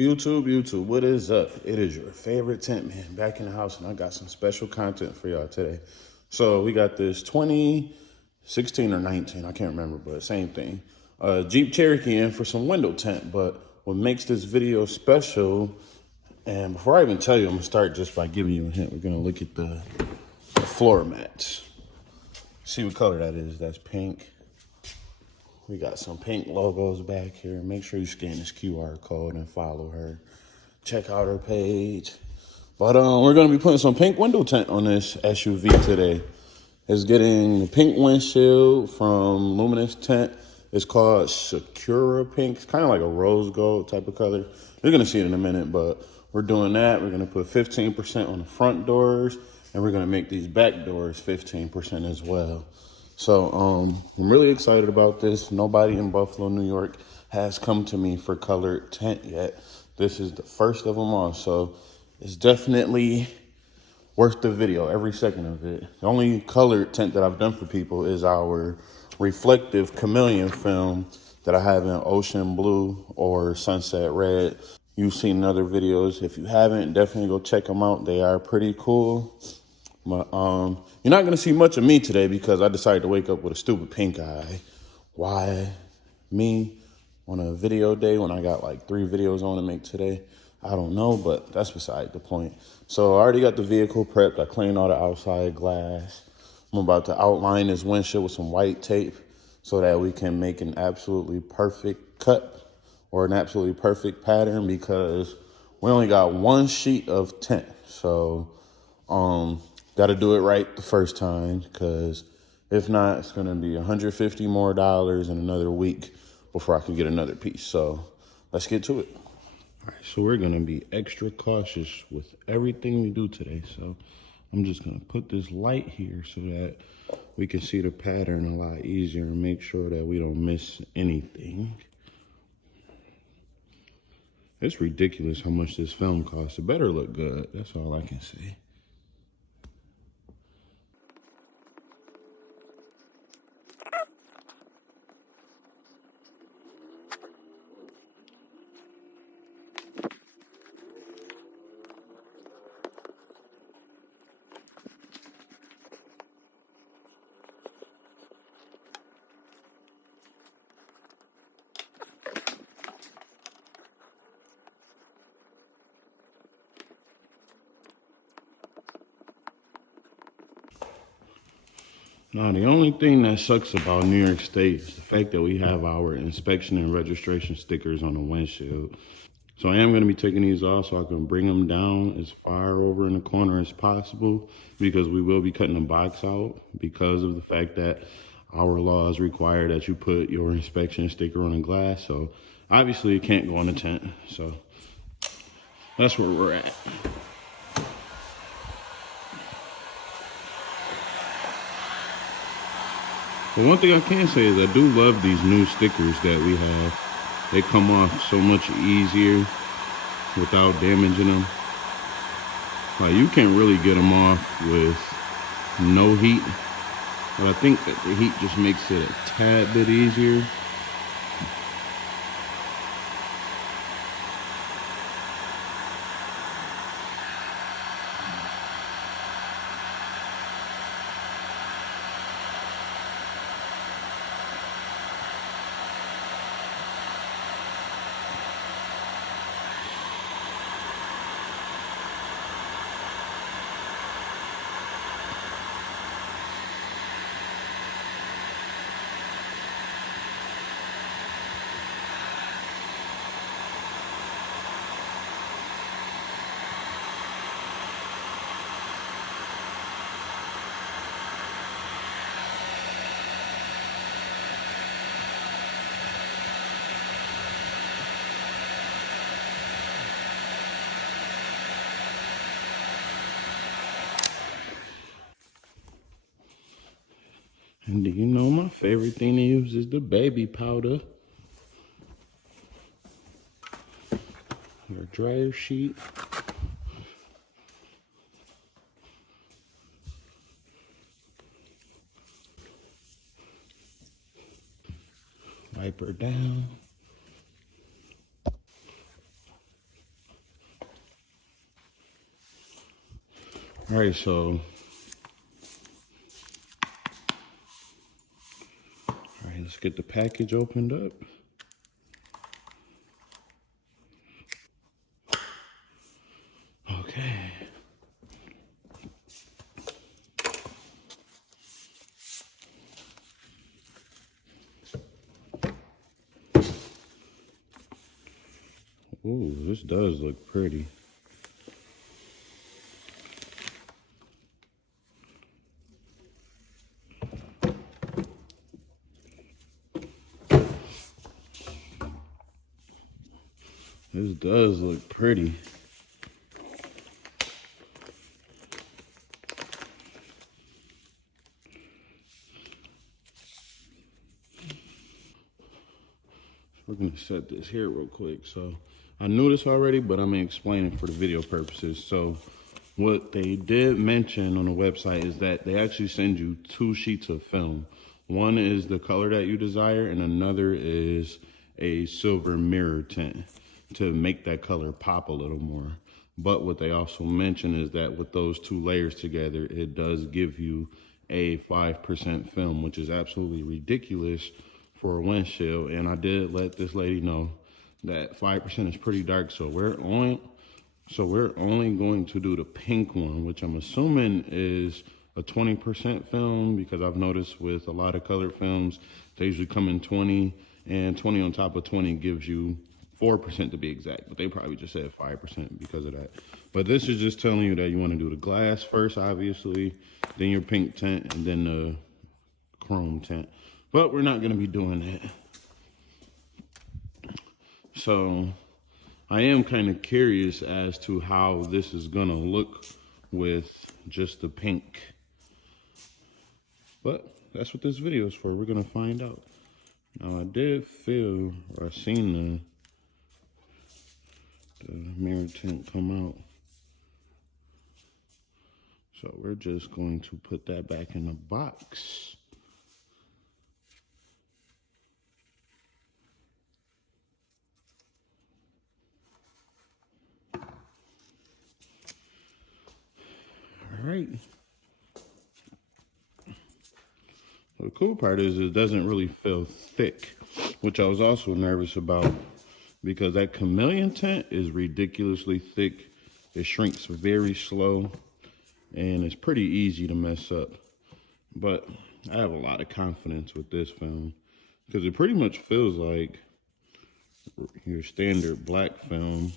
YouTube, what is up? It is your favorite tint man back in the house, and I got some special content for y'all today. So we got this 2016 or 19, I can't remember, but same thing. Jeep Cherokee in for some window tint, but what makes this video special, and before I even tell you, I'm gonna start just by giving you a hint. We're gonna look at the floor mats. See what color that is, that's pink. We got some pink logos back here. Make sure you scan this QR code and follow her. Check out her page. But we're gonna be putting some pink window tint on this SUV today. It's getting the pink windshield from Luminous Tint. It's called Sakura Pink. It's kind of like a rose gold type of color. You're gonna see it in a minute, but we're doing that. We're gonna put 15% on the front doors, and we're gonna make these back doors 15% as well. So I'm really excited about this. Nobody in Buffalo, New York has come to me for colored tint yet. This is the first of them all, so it's definitely worth the video, every second of it. The only colored tint that I've done for people is our reflective chameleon film that I have in ocean blue or sunset red. You've seen other videos. If you haven't, definitely go check them out. They are pretty cool. But you're not gonna see much of me today because I decided to wake up with a stupid pink eye. Why me on a video day when I got like 3 videos on to make today? I don't know, but that's beside the point. So I already got the vehicle prepped. I cleaned all the outside glass. I'm about to outline this windshield with some white tape so that we can make an absolutely perfect cut or an absolutely perfect pattern, because we only got 1 sheet of tint. So got to do it right the first time, because if not, it's going to be $150 more in another week before I can get another piece. So let's get to it. All right, so we're going to be extra cautious with everything we do today. So I'm just going to put this light here so that we can see the pattern a lot easier and make sure that we don't miss anything. It's ridiculous how much this film costs. It better look good. That's all I can say. Now, the only thing that sucks about New York State is the fact that we have our inspection and registration stickers on the windshield. So I am going to be taking these off so I can bring them down as far over in the corner as possible, because we will be cutting the box out because of the fact that our laws require that you put your inspection sticker on the glass. So obviously it can't go on the tint. So that's where we're at. But one thing I can say is I do love these new stickers that we have. They come off so much easier without damaging them. Like, you can really get them off with no heat, but I think that the heat just makes it a tad bit easier. And do you know my favorite thing to use is the baby powder. Your dryer sheet. Wipe her down. All right, so let's get the package opened up. Okay. Ooh, this does look pretty. This does look pretty. We're gonna set this here real quick. So I knew this already, but I'm gonna explain it for the video purposes. So what they did mention on the website is that they actually send you 2 sheets of film. One is the color that you desire, and another is a silver mirror tint to make that color pop a little more. But what they also mention is that with those 2 layers together, it does give you a 5% film, which is absolutely ridiculous for a windshield. And I did let this lady know that 5% is pretty dark, so we're only going to do the pink one, which I'm assuming is a 20% film, because I've noticed with a lot of colored films, they usually come in 20, and 20 on top of 20 gives you 4% to be exact, but they probably just said 5% because of that. But this is just telling you that you want to do the glass first, obviously, then your pink tint, and then the chrome tint. But we're not going to be doing that. So I am kind of curious as to how this is going to look with just the pink. But that's what this video is for. We're going to find out. Now, I did feel, or I seen the mirror tint come out. So we're just going to put that back in the box. All right. So the cool part is it doesn't really feel thick, which I was also nervous about, because that chameleon tint is ridiculously thick. It shrinks very slow, and it's pretty easy to mess up. But I have a lot of confidence with this film, because it pretty much feels like your standard black film,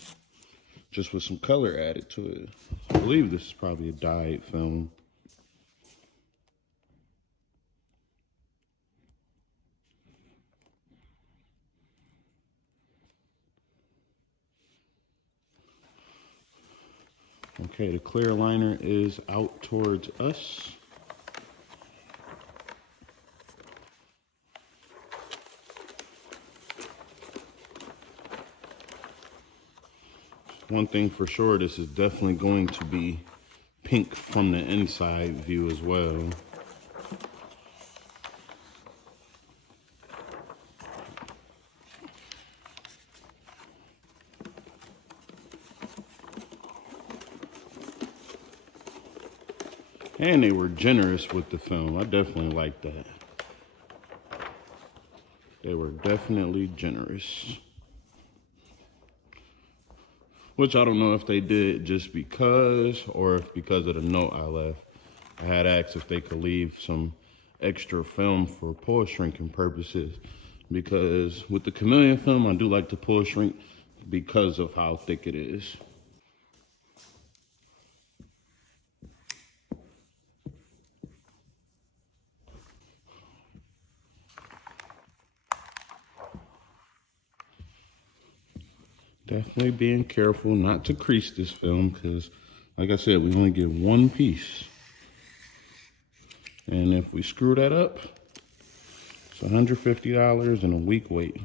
just with some color added to it. I believe this is probably a dyed film. Okay, the clear liner is out towards us. One thing for sure, this is definitely going to be pink from the inside view as well. And they were generous with the film. I definitely like that. They were definitely generous. Which I don't know if they did just because, or if because of the note I left. I had asked if they could leave some extra film for pull shrinking purposes, because with the chameleon film, I do like to pull shrink because of how thick it is. Definitely being careful not to crease this film, because like I said, we only get 1 piece. And if we screw that up, it's $150 and a week wait.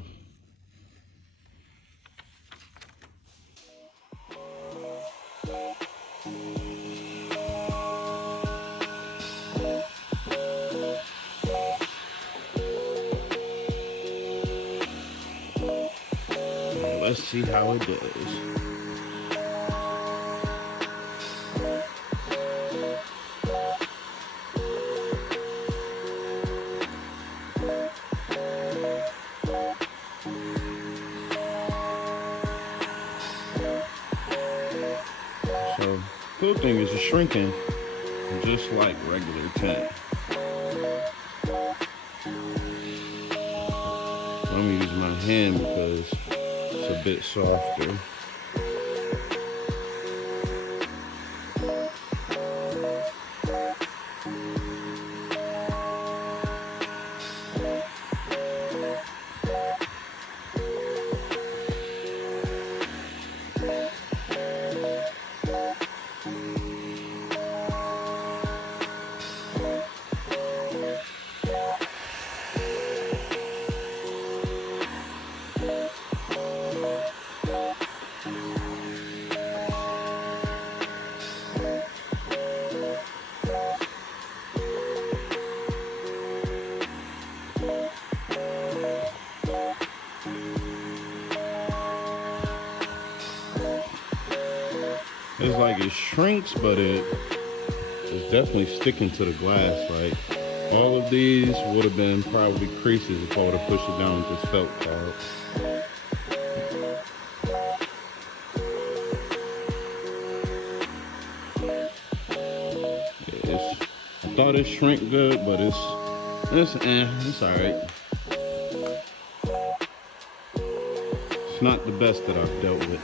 Let's see how it does. So good thing is it's shrinking just like regular tint. I'm gonna use my hand because it's a bit softer. It's like it shrinks, but it's definitely sticking to the glass. Like all of these would have been probably creases if I would have pushed it down with this felt card. I thought it shrank good, but it's all right. It's not the best that I've dealt with.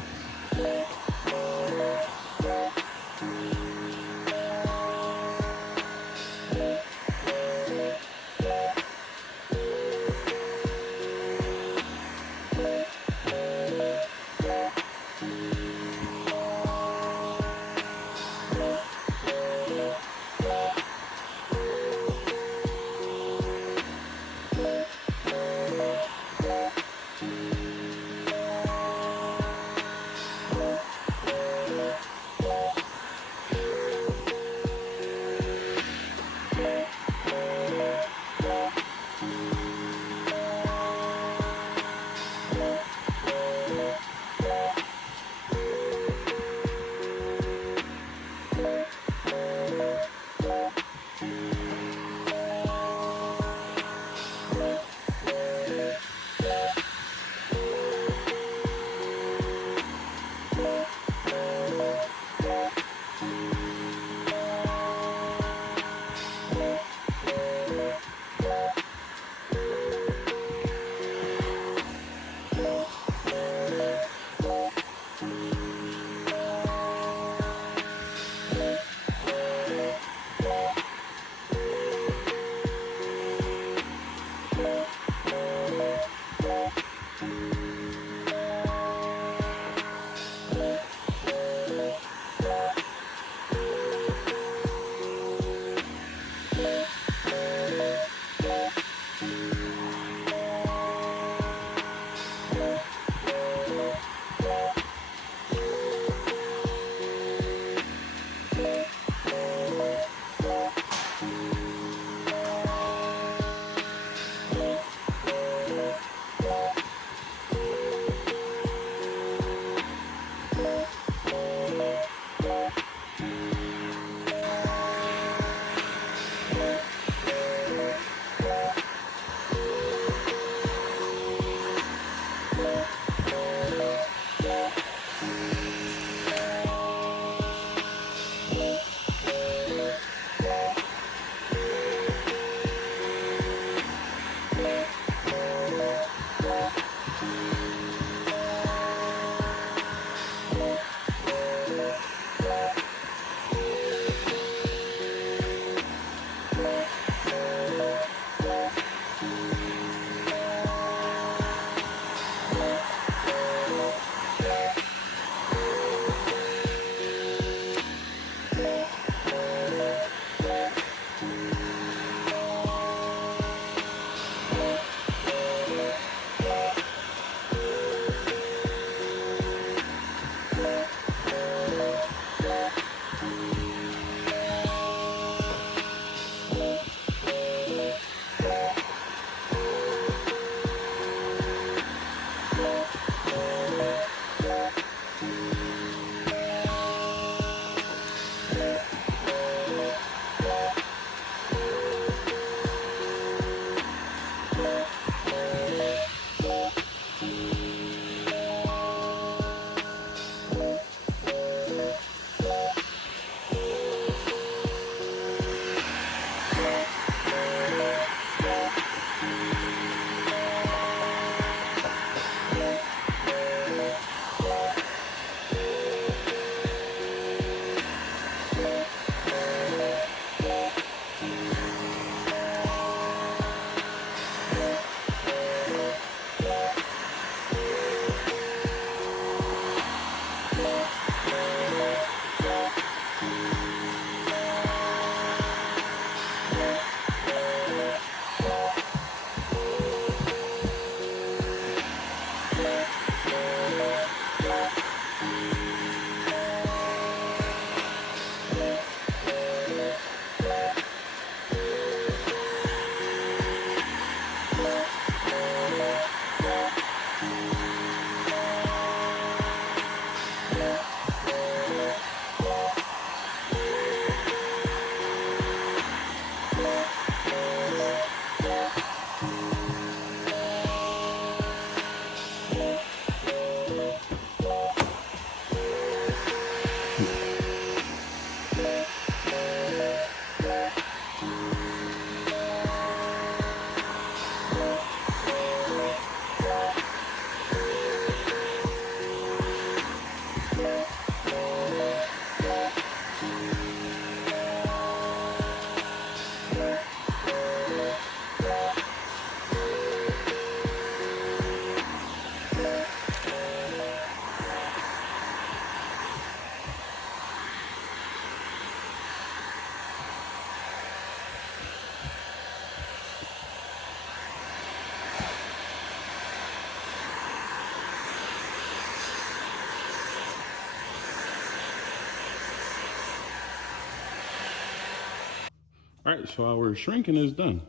All right, so our shrinking is done.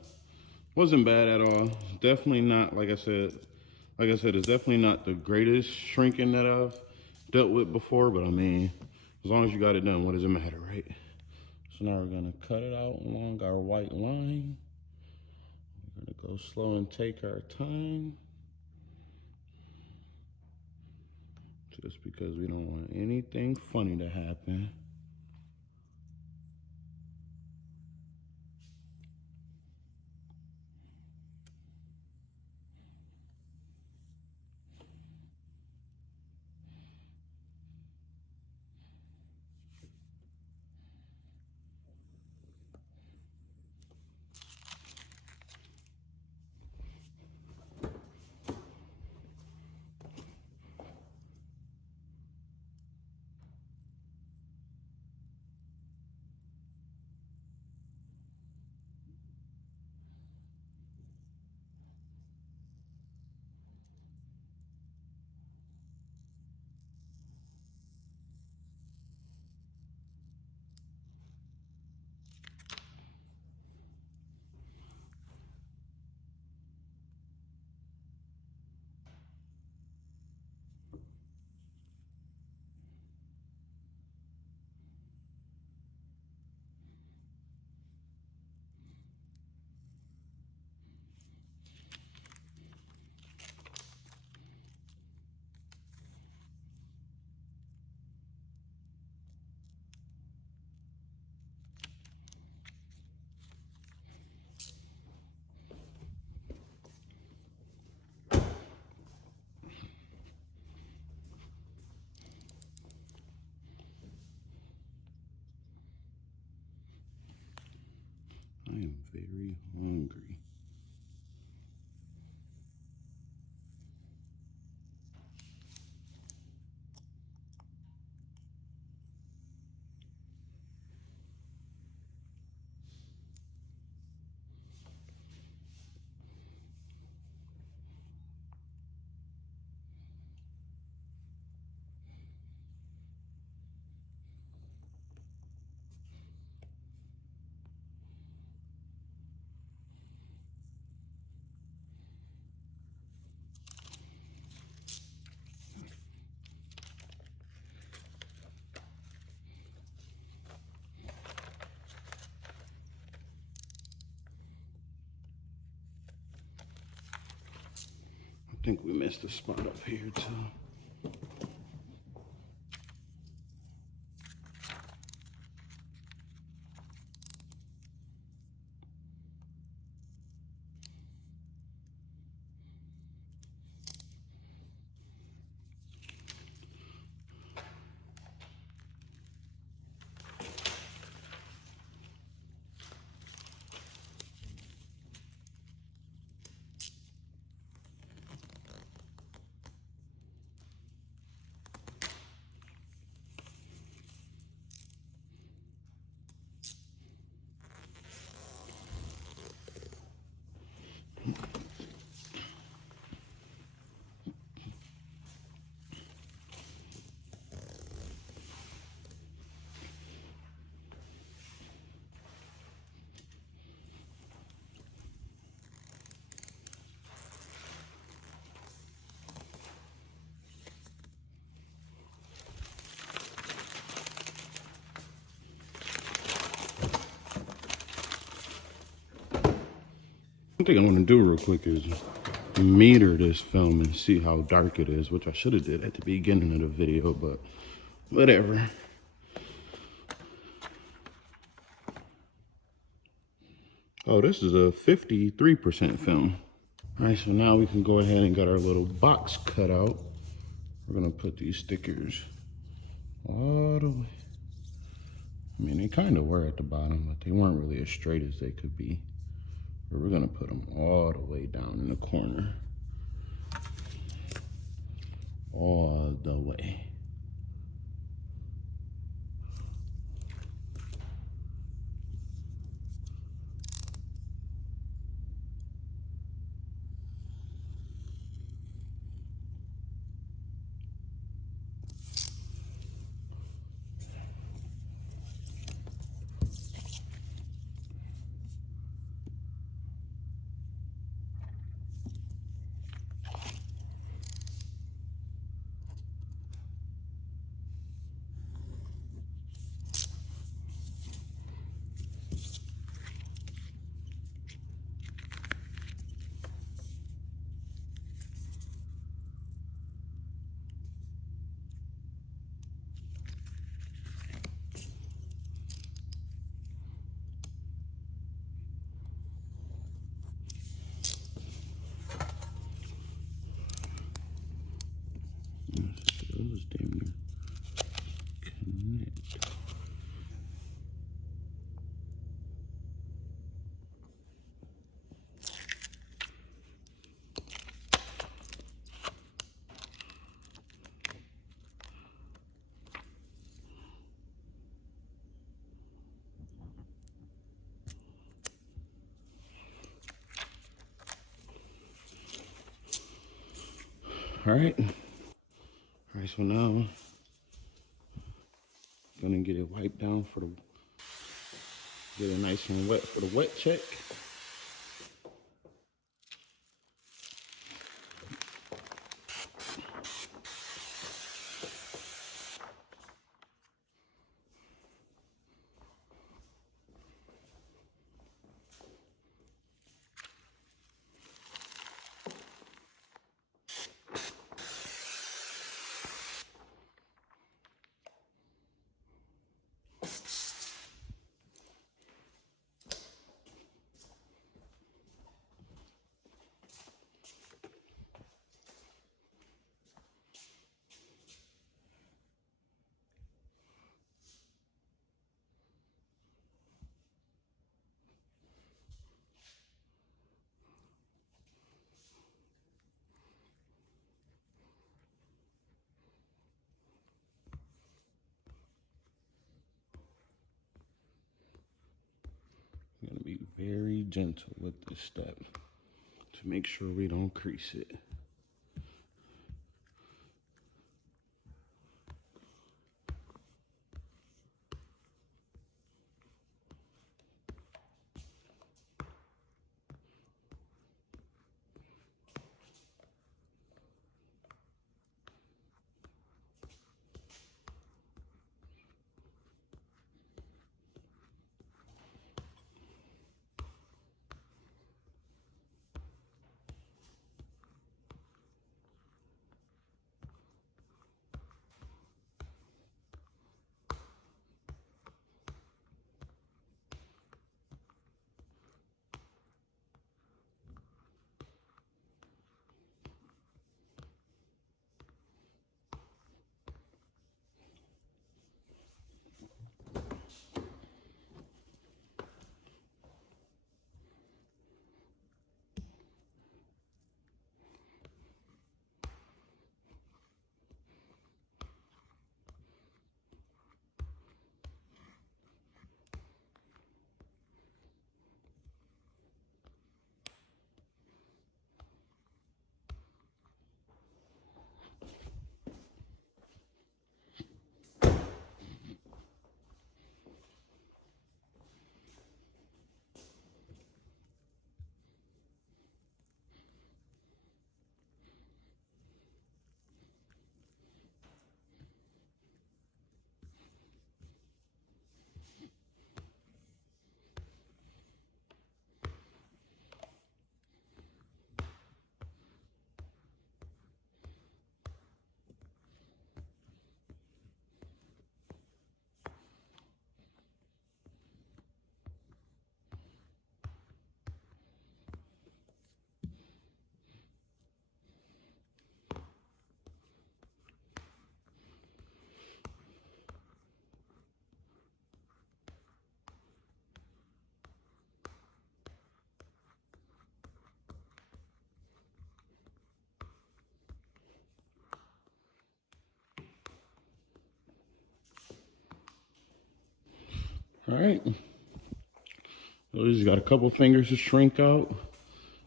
Wasn't bad at all. Definitely not, like I said, it's definitely not the greatest shrinking that I've dealt with before, but I mean, as long as you got it done, what does it matter, right? So now we're gonna cut it out along our white line. We're gonna go slow and take our time. Just because we don't want anything funny to happen. I am very hungry. I think we missed a spot up here too. One thing I want to do real quick is meter this film and see how dark it is, which I should have did at the beginning of the video, but whatever. Oh, this is a 53% film. All right, so now we can go ahead and get our little box cut out. We're gonna put these stickers all the way. I mean, they kind of were at the bottom, but they weren't really as straight as they could be. But we're gonna put them all the way down in the corner. All the way. All right. All right, so now I'm gonna get it wiped down for the, get it nice and wet for the wet check. I'm gonna be very gentle with this step to make sure we don't crease it. All right. So we just got a couple fingers to shrink out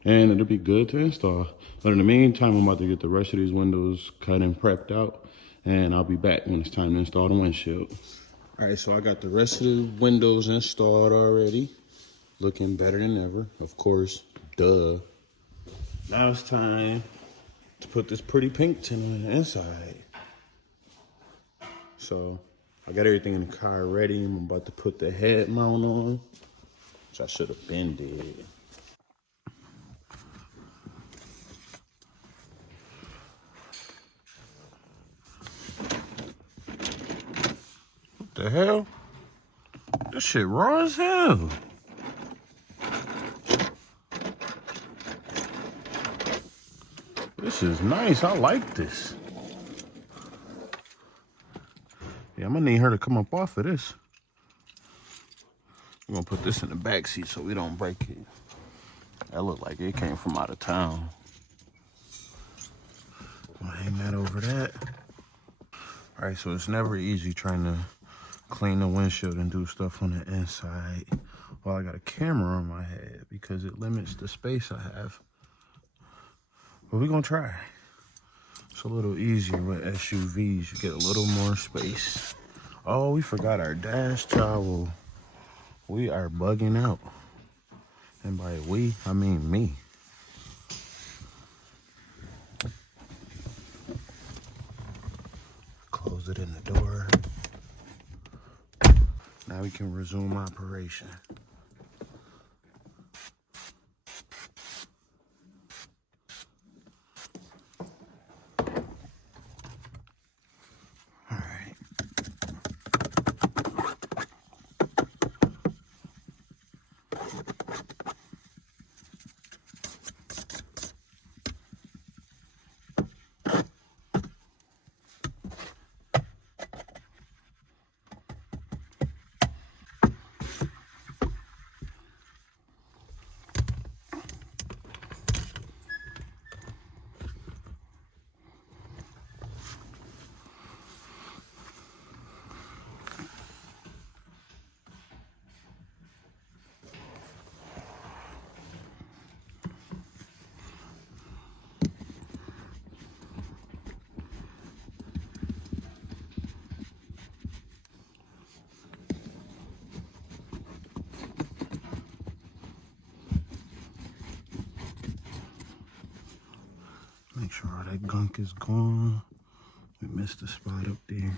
and it'll be good to install. But in the meantime, I'm about to get the rest of these windows cut and prepped out and I'll be back when it's time to install the windshield. All right, so I got the rest of the windows installed already. Looking better than ever, of course, duh. Now it's time to put this pretty pink tint on the inside. So I got everything in the car ready. I'm about to put the head mount on, which I should have been did. What the hell? This shit raw as hell. This is nice. I like this. Yeah, I'm gonna need her to come up off of this. We're gonna put this in the back seat so we don't break it. That looked like it came from out of town. I'll hang that over that. All right, so it's never easy trying to clean the windshield and do stuff on the inside while I got a camera on my head because it limits the space I have. But we're gonna try. It's a little easier with SUVs. You get a little more space. Oh, we forgot our dash towel. We are bugging out. And by we, I mean me. Close it in the door. Now we can resume operation. All right. Make sure all that gunk is gone. We missed a spot up there.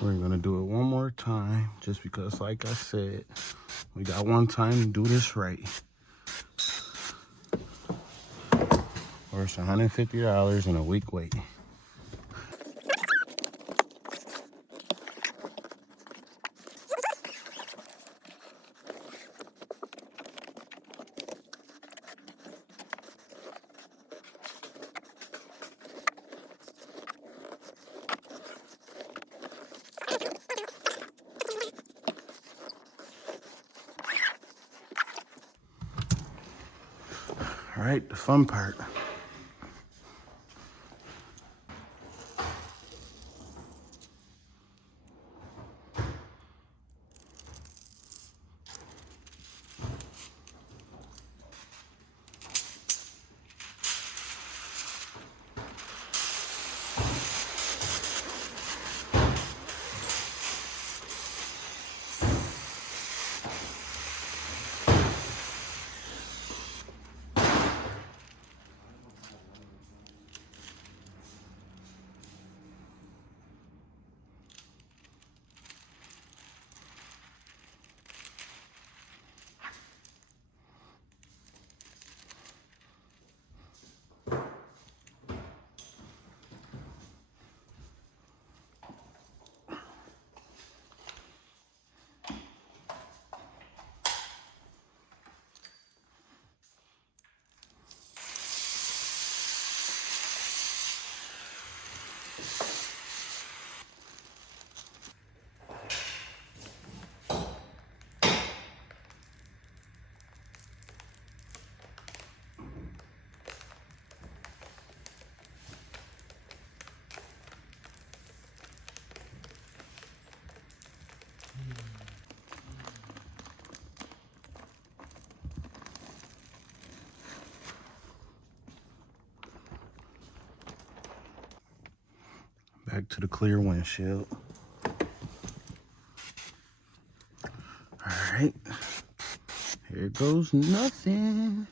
We're gonna do it one more time, just because, like I said, we got one time to do this right. Or it's $150 and a week wait. All right, the fun part. Back to the clear windshield. All right, here goes nothing.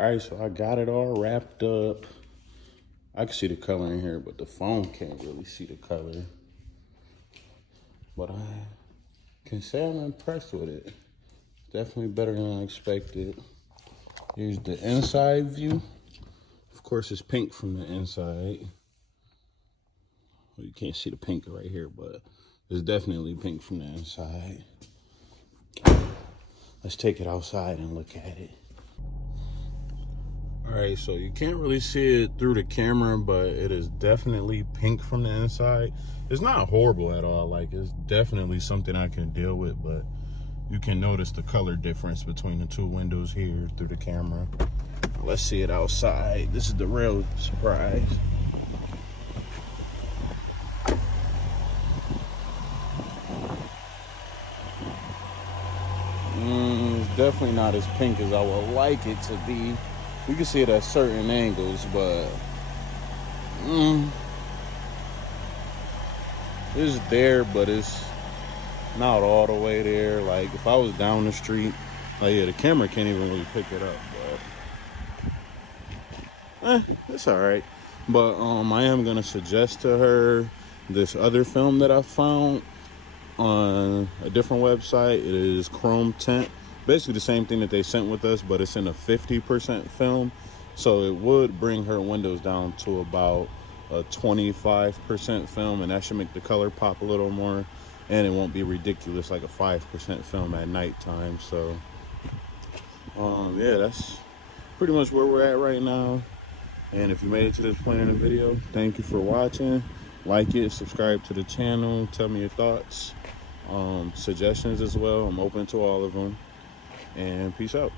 All right, so I got it all wrapped up. I can see the color in here, but the phone can't really see the color. But I can say I'm impressed with it. Definitely better than I expected. Here's the inside view. Of course, it's pink from the inside. Well, you can't see the pink right here, but it's definitely pink from the inside. Let's take it outside and look at it. All right, so you can't really see it through the camera, but it is definitely pink from the inside. It's not horrible at all. Like, it's definitely something I can deal with, but you can notice the color difference between the two windows here through the camera. Let's see it outside. This is the real surprise. It's definitely not as pink as I would like it to be. You can see it at certain angles, but it's there, but it's not all the way there. Like, if I was down the street, like, yeah, the camera can't even really pick it up, but it's all right. But I am gonna suggest to her this other film that I found on a different website. It is Chrome Tint. Basically the same thing that they sent with us, but it's in a 50% film. So it would bring her windows down to about a 25% film, and that should make the color pop a little more, and it won't be ridiculous like a 5% film at nighttime. So yeah, that's pretty much where we're at right now. And if you made it to this point in the video, thank you for watching. Like it, subscribe to the channel, tell me your thoughts, suggestions as well. I'm open to all of them, and peace out.